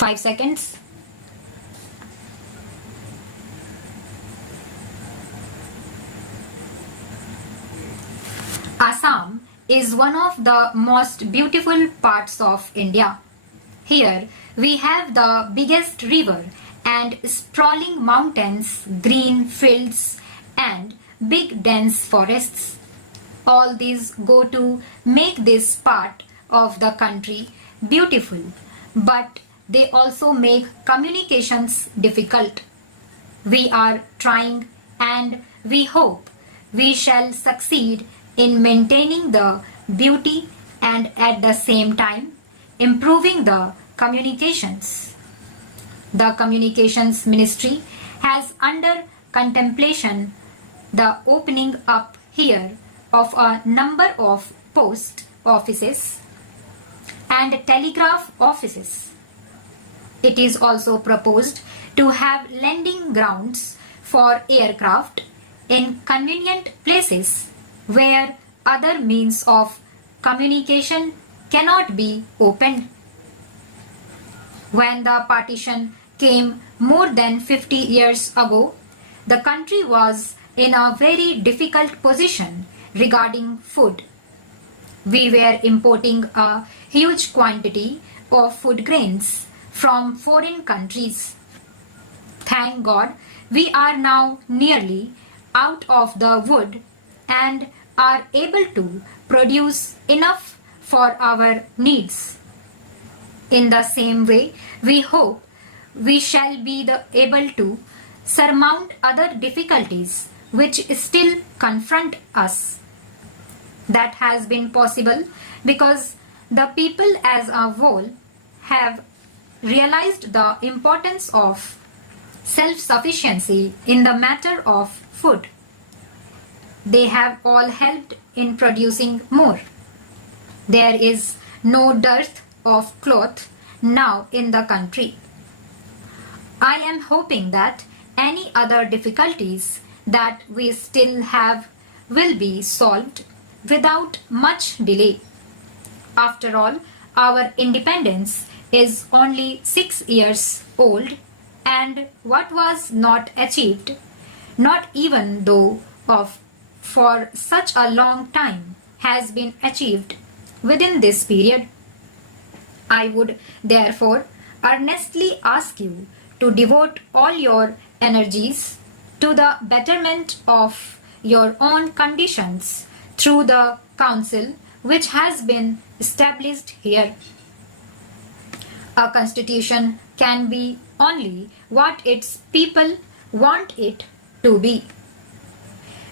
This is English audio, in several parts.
5 seconds. Assam is one of the most beautiful parts of India. Here we have the biggest river and sprawling mountains, green fields and big dense forests. All these go to make this part of the country beautiful, but they also make communications difficult. We are trying and we hope we shall succeed in maintaining the beauty and at the same time improving the communications. The Communications Ministry has under contemplation the opening up here of a number of post offices and telegraph offices. It is also proposed to have landing grounds for aircraft in convenient places where other means of communication cannot be opened. When the partition came more than 50 years ago, the country was in a very difficult position regarding food. We were importing a huge quantity of food grains from foreign countries. Thank God, we are now nearly out of the wood and are able to produce enough for our needs. In the same way, we hope we shall be able to surmount other difficulties which still confront us. That has been possible because the people as a whole have realized the importance of self-sufficiency in the matter of food. They have all helped in producing more. There is no dearth of cloth now in the country. I am hoping that any other difficulties that we still have will be solved without much delay. After all, our independence is only 6 years old, and what was not achieved, not even though for such a long time, has been achieved within this period. I would therefore earnestly ask you to devote all your energies to the betterment of your own conditions through the council which has been established here. A constitution can be only what its people want it to be.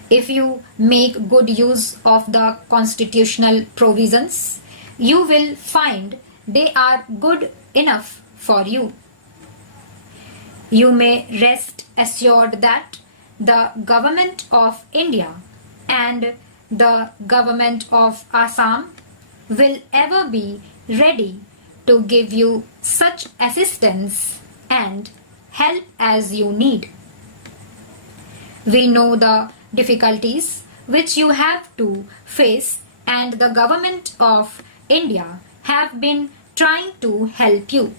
If you make good use of the constitutional provisions, you will find they are good enough for you. You may rest assured that the Government of India and the Government of Assam will ever be ready to give you such assistance and help as you need. We know the difficulties which you have to face, and the Government of India have been trying to help you.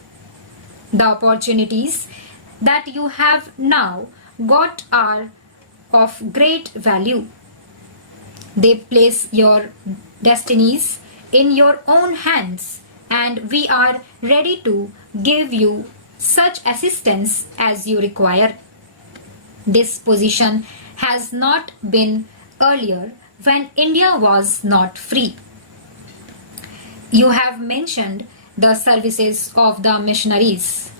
The opportunities that you have now got are of great value. They place your destinies in your own hands, and we are ready to give you such assistance as you require. This position has not been earlier when India was not free. You have mentioned the services of the missionaries.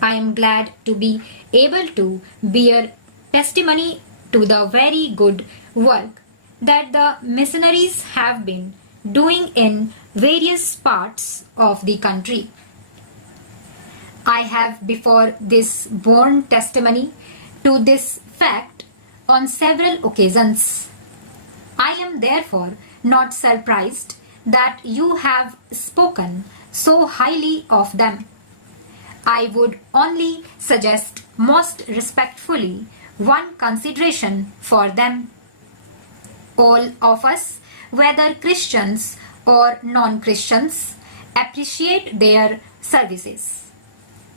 I am glad to be able to bear testimony to the very good work that the missionaries have been doing in various parts of the country. I have before this borne testimony to this fact on several occasions. I am therefore not surprised that you have spoken so highly of them. I would only suggest most respectfully one consideration for them. All of us, whether Christians or non-Christians, appreciate their services.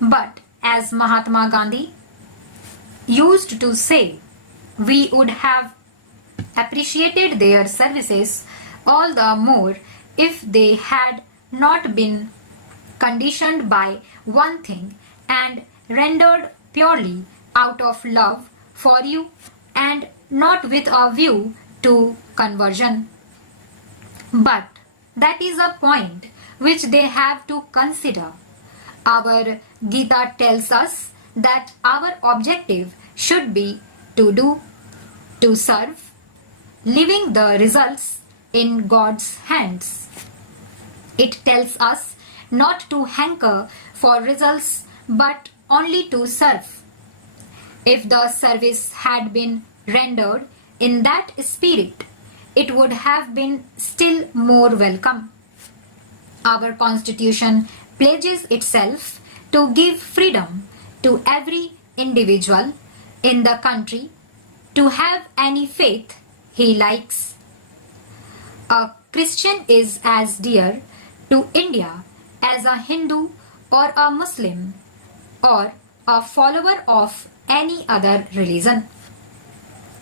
But as Mahatma Gandhi used to say, we would have appreciated their services all the more if they had not been conditioned by one thing and rendered purely out of love for you and not with a view to conversion. But that is a point which they have to consider. Our Gita tells us that our objective should be to do, to serve, leaving the results in God's hands. It tells us not to hanker for results but only to serve. If the service had been rendered in that spirit, it would have been still more welcome. Our Constitution pledges itself to give freedom to every individual in the country to have any faith he likes. A Christian is as dear to India as a Hindu or a Muslim or a follower of any other religion.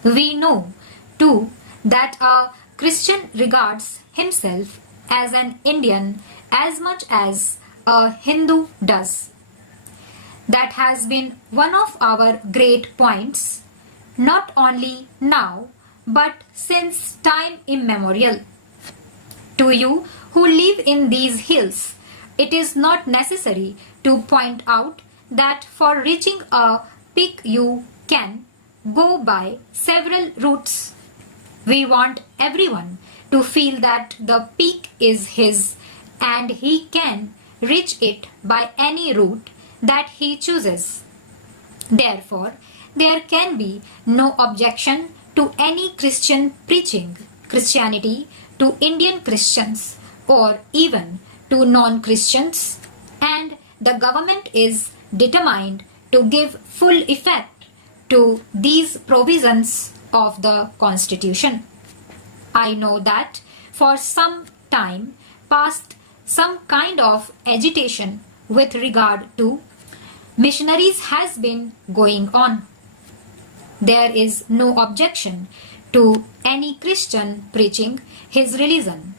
We know too that a Christian regards himself as an Indian as much as a Hindu does. That has been one of our great points, not only now but since time immemorial. To you who live in these hills, it is not necessary to point out that for reaching a peak you can go by several routes. We want everyone to feel that the peak is his and he can reach it by any route that he chooses. Therefore, there can be no objection to any Christian preaching Christianity to Indian Christians or even to non-Christians, and the government is determined to give full effect to these provisions of the Constitution. I know that for some time past some kind of agitation with regard to missionaries has been going on. There is no objection to any Christian preaching his religion.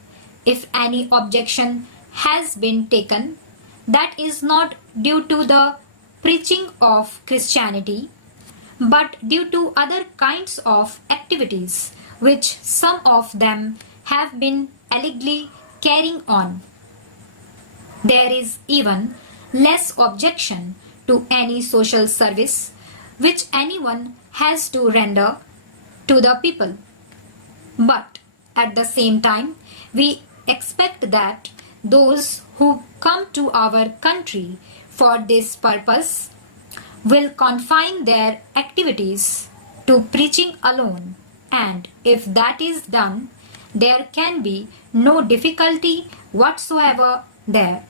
If any objection has been taken, that is not due to the preaching of Christianity, but due to other kinds of activities which some of them have been allegedly carrying on. There is even less objection to any social service which anyone has to render to the people. But at the same time, we expect that those who come to our country for this purpose will confine their activities to preaching alone, and if that is done, there can be no difficulty whatsoever there.